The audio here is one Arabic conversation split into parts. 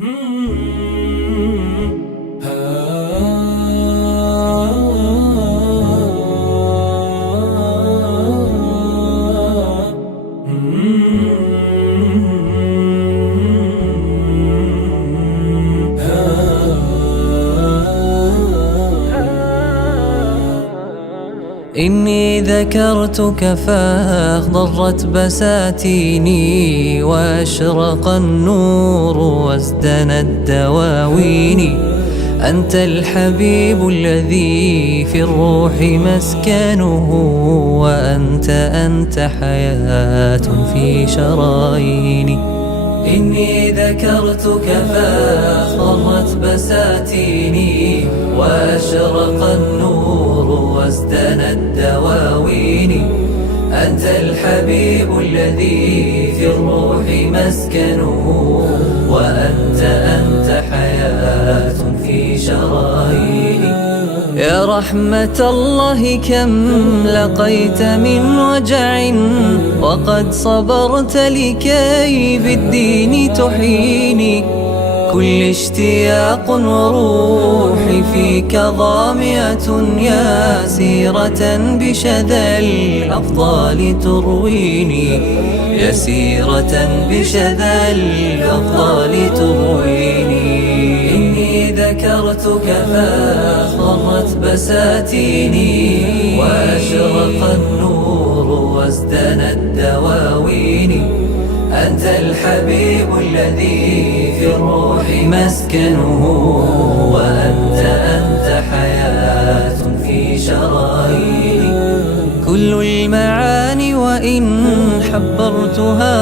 إني ذكرتك فاخضرت بساتيني، وأشرق النور وازدنت دواويني. أنت الحبيب الذي في الروح مسكنه، وأنت حياة في شراييني. إني ذكرتك فاخضرت بساتيني، وأشرق النور وازدنت دواويني. أنت الحبيب الذي في الروح مسكنه، وأنت حياة في شراييني. يا رحمة الله كم لقيت من وجع، وقد صبرت لكي بالدين تحييني. كل اشتياق وروحي فيك ظامئة، يا سيرة بشذا الأفضال ترويني. يا سيرة بشذا الأفضال ترويني. إني ذكرتك فاخضرت بساتيني، وأشرق النور وازدنت دواويني. أنت الحبيب الذي في الروح مسكنه، وأنت حياة في شراييني. كل المعاني وإن حبرتها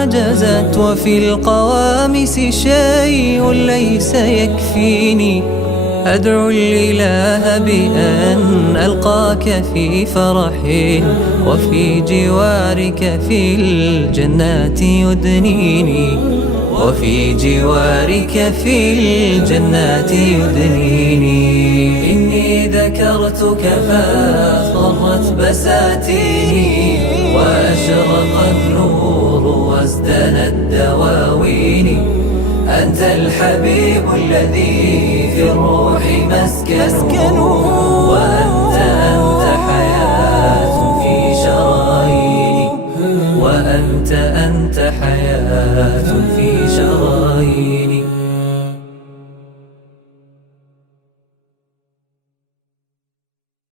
عجزت، وفي القوامس شيء ليس يكفيني. أدعو الإله بأن ألقاك في فرح، وفي جوارك في الجنات يدنيني. وفي جوارك في الجنات يدنيني. إني ذكرتك فاخضرت بساتيني، وأشرق النور وازدنت دواويني. أنت الحبيب الذي في الروح مسكنه،